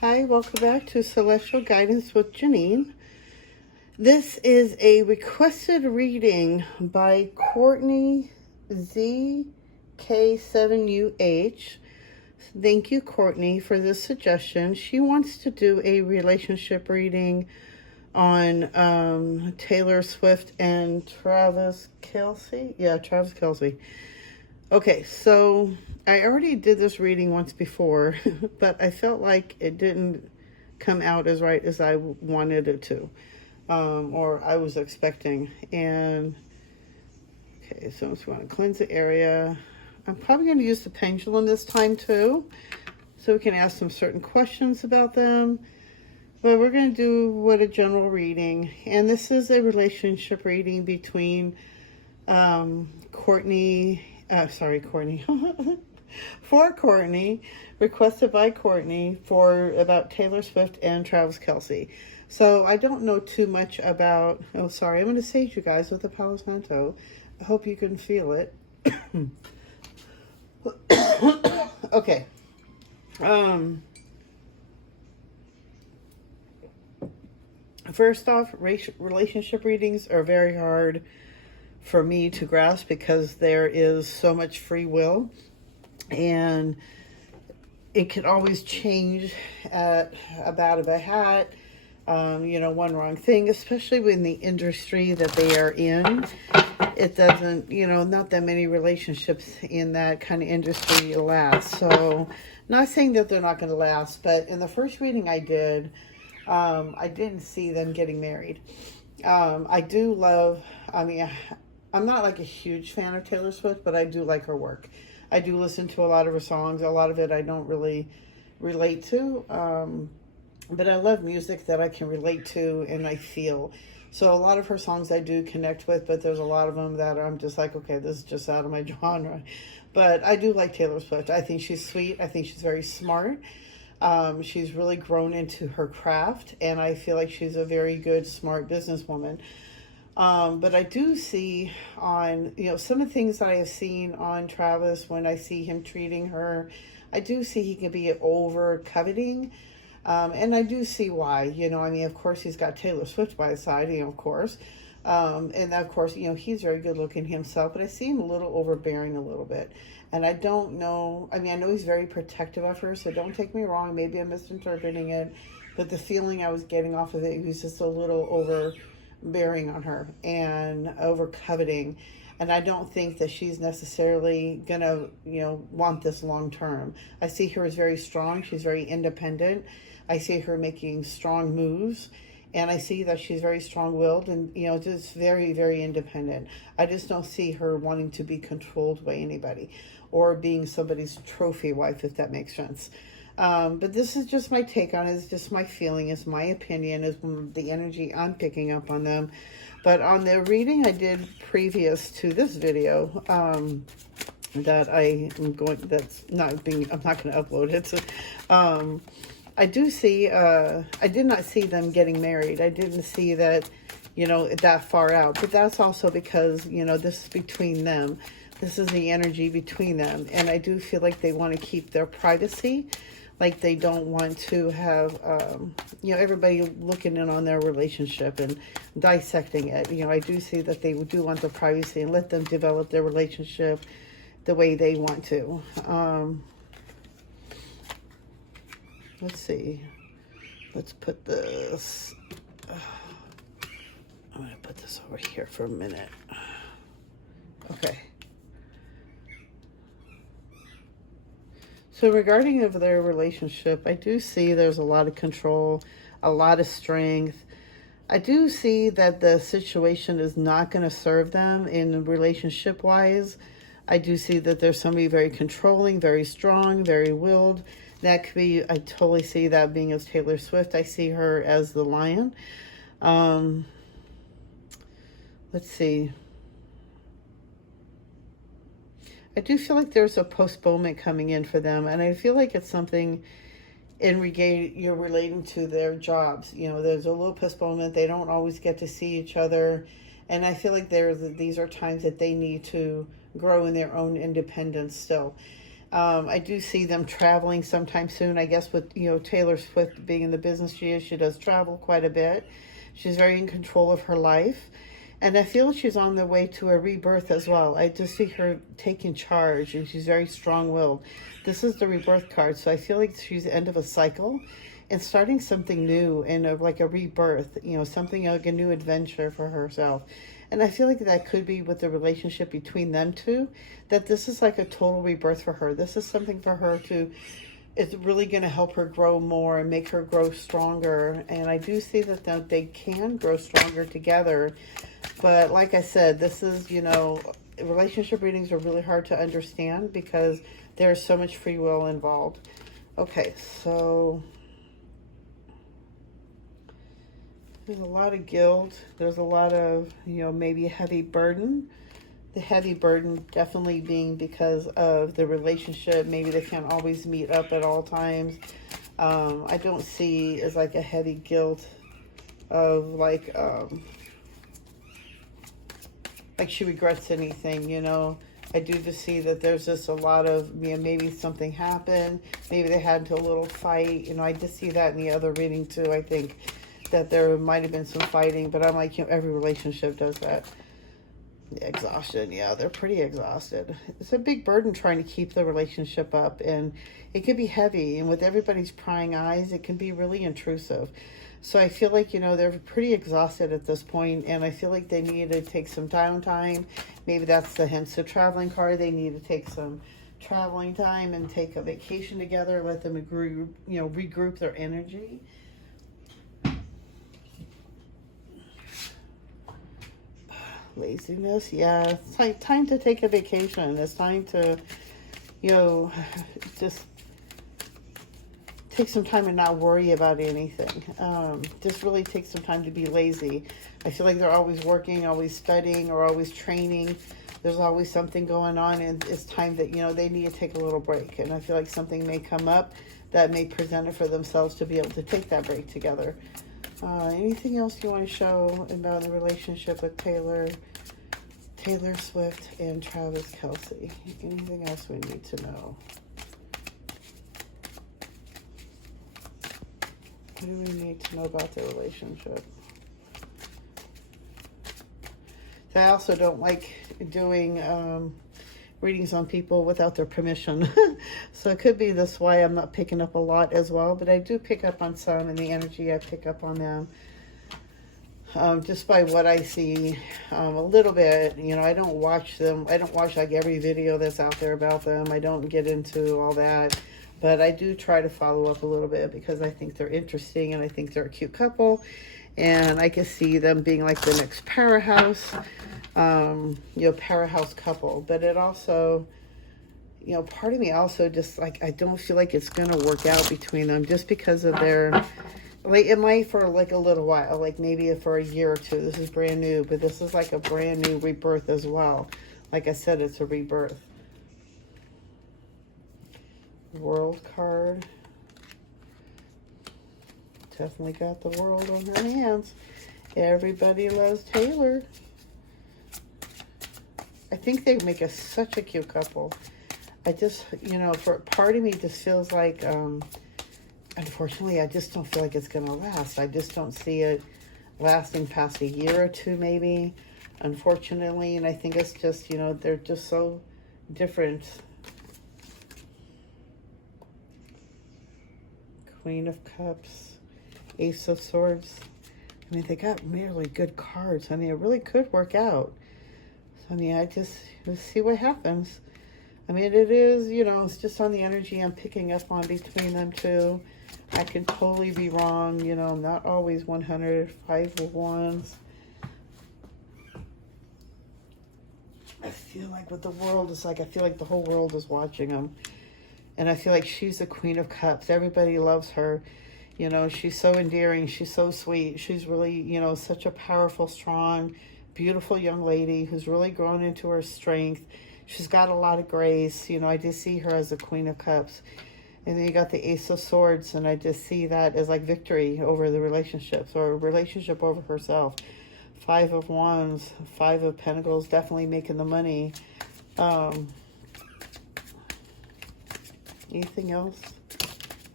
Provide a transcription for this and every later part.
Hi, welcome back to Celestial Guidance with Janine. This is a requested reading by Kourtney ZK7UH. Thank you, Kourtney, for this suggestion. She wants to do a relationship reading on Taylor Swift and Travis Kelce. Yeah, Travis Kelce. Okay, so I already did this reading once before, but I felt like it didn't come out as right as I wanted it to, or I was expecting. And okay, so I'm just going to cleanse the area. I'm probably going to use the pendulum this time too, so we can ask some certain questions about them. But we're going to do what a general reading, and this is a relationship reading between Kourtney. For Kourtney, requested by Kourtney for about Taylor Swift and Travis Kelce. So I don't know too much about, I'm going to sage you guys with the Palo Santo. I hope you can feel it. Okay. First off, relationship readings are very hard for me to grasp because there is so much free will and it can always change at about a hat, one wrong thing, especially in the industry that they are in. It doesn't, not that many relationships in that kind of industry last. So not saying that they're not going to last, but in the first reading I did, I didn't see them getting married. I do love, I'm not like a huge fan of Taylor Swift, but I do like her work. I do listen to a lot of her songs. A lot of it I don't really relate to, but I love music that I can relate to and I feel. So a lot of her songs I do connect with, but there's a lot of them that I'm just like, okay, this is just out of my genre. But I do like Taylor Swift. I think she's sweet. I think she's very smart. She's really grown into her craft, and I feel like she's a very good, smart businesswoman. But I do see on, some of the things that I have seen on Travis when I see him treating her, I do see he can be over coveting. And I do see why, of course he's got Taylor Swift by his side, of course. And of course, he's very good looking himself, but I see him a little overbearing a little bit. And I don't know, I know he's very protective of her, so don't take me wrong. Maybe I'm misinterpreting it, but the feeling I was getting off of it, he was just a little overbearing on her and over coveting. And I don't think that she's necessarily gonna, want this long term. I see her as very strong. She's very independent. I see her making strong moves. And I see that she's very strong-willed and, just very, very independent. I just don't see her wanting to be controlled by anybody or being somebody's trophy wife, if that makes sense. But this is just my take on it. It's just my feeling. It's my opinion. It's the energy I'm picking up on them. But on the reading I did previous to this video, that I'm not going to upload it. I do see, I did not see them getting married. I didn't see that, that far out. But that's also because, this is between them. This is the energy between them. And I do feel like they want to keep their privacy. Like they don't want to have, everybody looking in on their relationship and dissecting it. I do see that they do want the privacy and let them develop their relationship the way they want to. Let's see. Let's put this. I'm going to put this over here for a minute. Okay. So regarding of their relationship, I do see there's a lot of control, a lot of strength. I do see that the situation is not going to serve them in relationship-wise. I do see that there's somebody very controlling, very strong, very willed. That could be, I totally see that being as Taylor Swift. I see her as the lion. Let's see. I do feel like there's a postponement coming in for them. And I feel like it's something you're relating to their jobs. There's a little postponement. They don't always get to see each other. And I feel like these are times that they need to grow in their own independence still. I do see them traveling sometime soon. I guess with, Taylor Swift being in the business she is, she does travel quite a bit. She's very in control of her life. And I feel she's on the way to a rebirth as well. I just see her taking charge, and she's very strong-willed. This is the rebirth card, so I feel like she's the end of a cycle and starting something new, and like a rebirth, something like a new adventure for herself. And I feel like that could be with the relationship between them two, that this is like a total rebirth for her. This is something for her to, it's really going to help her grow more and make her grow stronger. And I do see that they can grow stronger together. But like I said, this is, relationship readings are really hard to understand because there's so much free will involved. Okay, so there's a lot of guilt. There's a lot of, maybe a heavy burden. The heavy burden definitely being because of the relationship. Maybe they can't always meet up at all times. I don't see as like a heavy guilt of like she regrets anything, I do just see that there's just a lot of, maybe something happened. Maybe they had a little fight. I just see that in the other reading too. I think that there might have been some fighting, but I'm like, every relationship does that. Exhaustion, yeah, they're pretty exhausted. It's a big burden trying to keep the relationship up, and it could be heavy, and with everybody's prying eyes, it can be really intrusive. So I feel like, they're pretty exhausted at this point, and I feel like they need to take some downtime. Maybe that's the hence the traveling card. They need to take some traveling time and take a vacation together, let them regroup their energy. Laziness, yeah. It's like time to take a vacation. It's time to, just take some time and not worry about anything. Just really take some time to be lazy. I feel like they're always working, always studying, or always training. There's always something going on, and it's time that, they need to take a little break. And I feel like something may come up that may present it for themselves to be able to take that break together. Anything else you want to show about the relationship with Taylor Swift and Travis Kelce? Anything else we need to know? What do we need to know about their relationship? So I also don't like doing readings on people without their permission. So it could be this why I'm not picking up a lot as well, but I do pick up on some, and the energy I pick up on them. Just by what I see, a little bit, I don't watch them. I don't watch like every video that's out there about them. I don't get into all that, but I do try to follow up a little bit because I think they're interesting, and I think they're a cute couple, and I can see them being like the next powerhouse, powerhouse couple. But it also, part of me also just like, I don't feel like it's going to work out between them just because of their, like, it might for like a little while, like maybe for a year or two. This is brand new, but this is like a brand new rebirth as well. Like I said, it's a rebirth. World card. Definitely got the world on her hands. Everybody loves Taylor. I think they make such a cute couple. I just, for part of me, just feels like, unfortunately, I just don't feel like it's going to last. I just don't see it lasting past a year or two, maybe, unfortunately. And I think it's just, they're just so different. Queen of Cups, Ace of Swords. I mean, they got really good cards. I mean, it really could work out. So, I mean, let's see what happens. I mean, it is, it's just on the energy I'm picking up on between them two. I can totally be wrong, I'm not always 100. 5 of Wands. I feel like with the world, it's like, I feel like the whole world is watching them. And I feel like she's the Queen of Cups. Everybody loves her. She's so endearing. She's so sweet. She's really, such a powerful, strong, beautiful young lady who's really grown into her strength. She's got a lot of grace. I just see her as the Queen of Cups. And then you got the Ace of Swords, and I just see that as like victory over the relationships, or a relationship over herself. 5 of Wands, 5 of Pentacles, definitely making the money. Anything else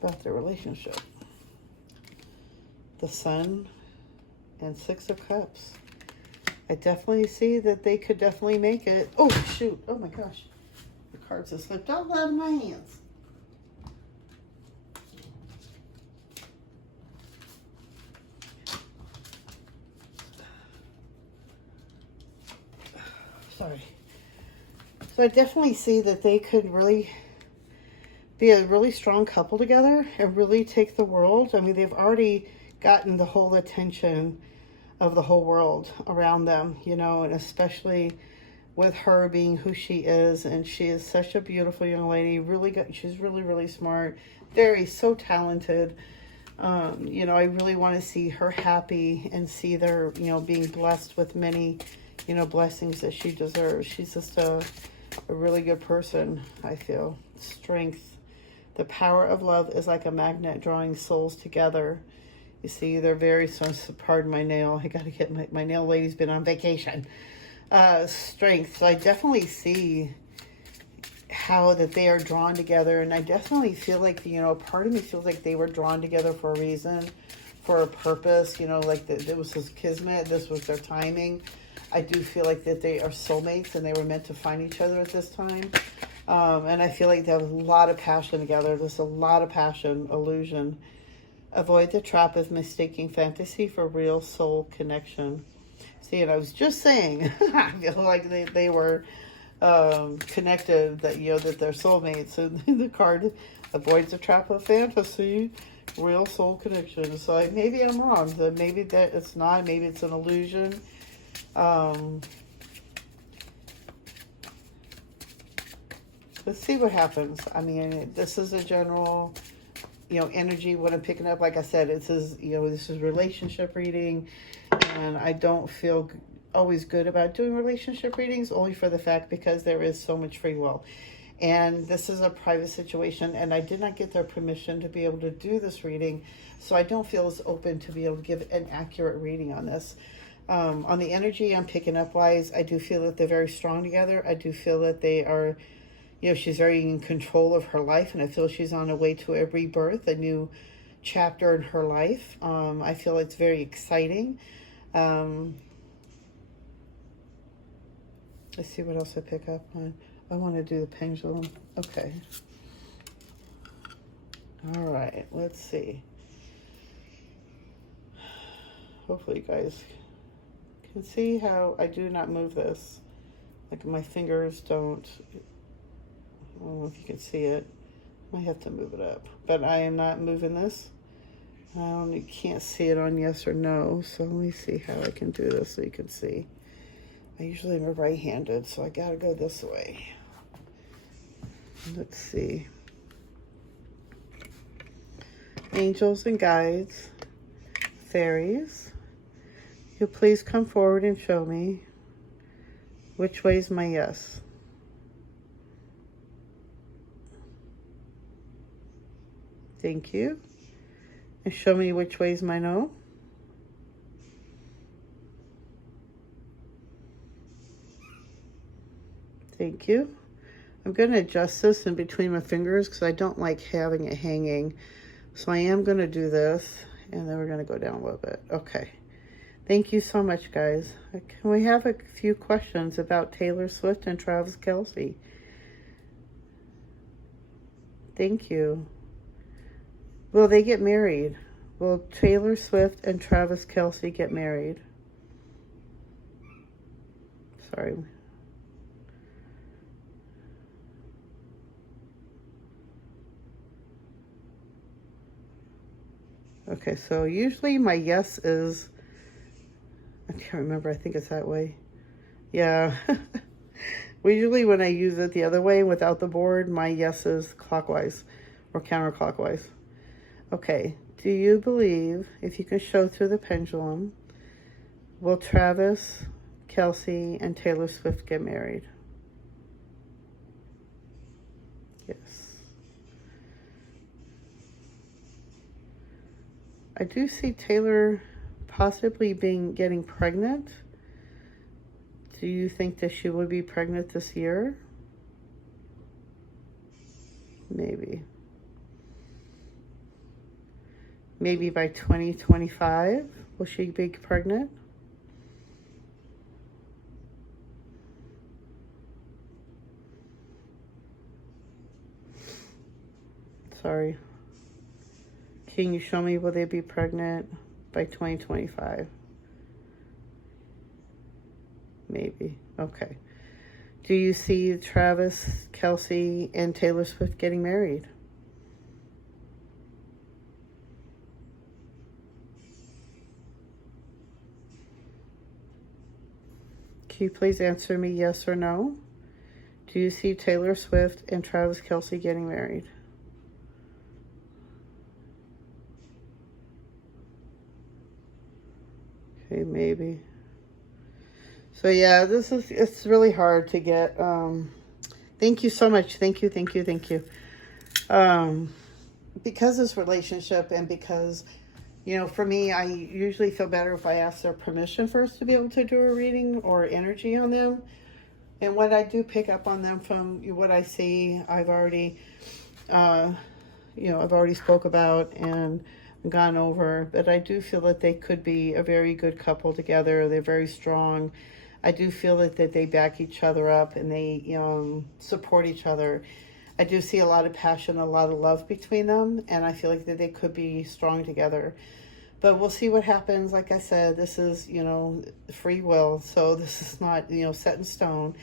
about their relationship? The Sun and Six of Cups. I definitely see that they could definitely make it. Oh, shoot. Oh, my gosh. The cards have slipped out of my hands. Sorry. So I definitely see that they could really be a really strong couple together and really take the world. I mean, they've already gotten the whole attention of the whole world around them, you know, and especially with her being who she is. And she is such a beautiful young lady. Really good. She's really, really smart. So talented. You know, I really want to see her happy and see their, you know, being blessed with many, you know, blessings that she deserves. She's just a really good person, I feel. Strength. The power of love is like a magnet drawing souls together. You see, they're very, so pardon my nail. I got to get my nail lady's been on vacation. Strength. So I definitely see how that they are drawn together. And I definitely feel like, you know, part of me feels like they were drawn together for a reason, for a purpose, you know, like it was his kismet. This was their timing. I do feel like that they are soulmates and they were meant to find each other at this time. And I feel like they have a lot of passion together. There's a lot of passion, illusion. Avoid the trap of mistaking fantasy for real soul connection. See, and I was just saying, I feel like they were connected, that, you know, that they're soulmates. And the card avoids the trap of fantasy, real soul connection. So maybe I'm wrong. So maybe that it's not. Maybe it's an illusion. Let's see what happens. I mean, this is a general, you know, energy, what I'm picking up. Like I said, it says, you know, this is relationship reading, and I don't feel always good about doing relationship readings, only for the fact because there is so much free will. And this is a private situation, and I did not get their permission to be able to do this reading, so I don't feel as open to be able to give an accurate reading on this. On the energy I'm picking up wise, I do feel that they're very strong together. I do feel that they are, you know, she's very in control of her life, and I feel she's on her way to a rebirth, a new chapter in her life. I feel it's very exciting. Let's see what else I pick up on. I want to do the pendulum. Okay. All right, let's see. Hopefully you guys can see how I do not move this. Like my fingers don't. I don't know if you can see it. I might have to move it up. But I am not moving this. You can't see it on yes or no. So let me see how I can do this so you can see. I usually am right-handed, so I gotta go this way. Let's see. Angels and guides, fairies, you please come forward and show me which way is my yes. Thank you. And show me which way is my no. Thank you. I'm going to adjust this in between my fingers because I don't like having it hanging. So I am going to do this, and then we're going to go down a little bit. Okay. Thank you so much, guys. Can we have a few questions about Taylor Swift and Travis Kelce? Thank you. Will they get married? Will Taylor Swift and Travis Kelce get married? Sorry. Okay, so usually my yes is, I can't remember, I think it's that way. Yeah. Usually when I use it the other way without the board, my yes is clockwise or counterclockwise. Okay, do you believe, if you can show through the pendulum, will Travis, Kelce, and Taylor Swift get married? Yes. I do see Taylor possibly getting pregnant. Do you think that she will be pregnant this year? Maybe. Maybe by 2025, will she be pregnant? Sorry. Can you show me, will they be pregnant by 2025? Maybe. Okay. Do you see Travis, Kelce, and Taylor Swift getting married? Can you please answer me yes or no? Do you see Taylor Swift and Travis Kelce getting married? Okay, maybe. So yeah, it's really hard to get. Thank you so much. Thank you. Because this relationship, and because, for me, I usually feel better if I ask their permission first to be able to do a reading or energy on them. And what I do pick up on them from what I see, I've already spoke about and gone over, but I do feel that they could be a very good couple together. They're very strong. I do feel that they back each other up, and they support each other. I do see a lot of passion, a lot of love between them, and I feel like that they could be strong together. But we'll see what happens. Like I said, this is, free will, so this is not, set in stone.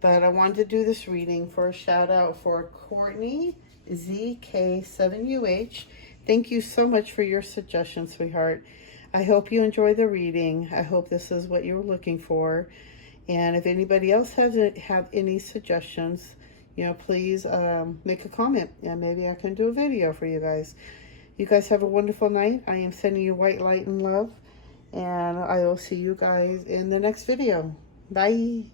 But I wanted to do this reading for a shout out for Kourtney, ZK7UH. Thank you so much for your suggestion, sweetheart. I hope you enjoy the reading. I hope this is what you were looking for. And if anybody else have any suggestions, please make a comment, and maybe I can do a video for you guys. You guys have a wonderful night. I am sending you white light and love, and I will see you guys in the next video. Bye.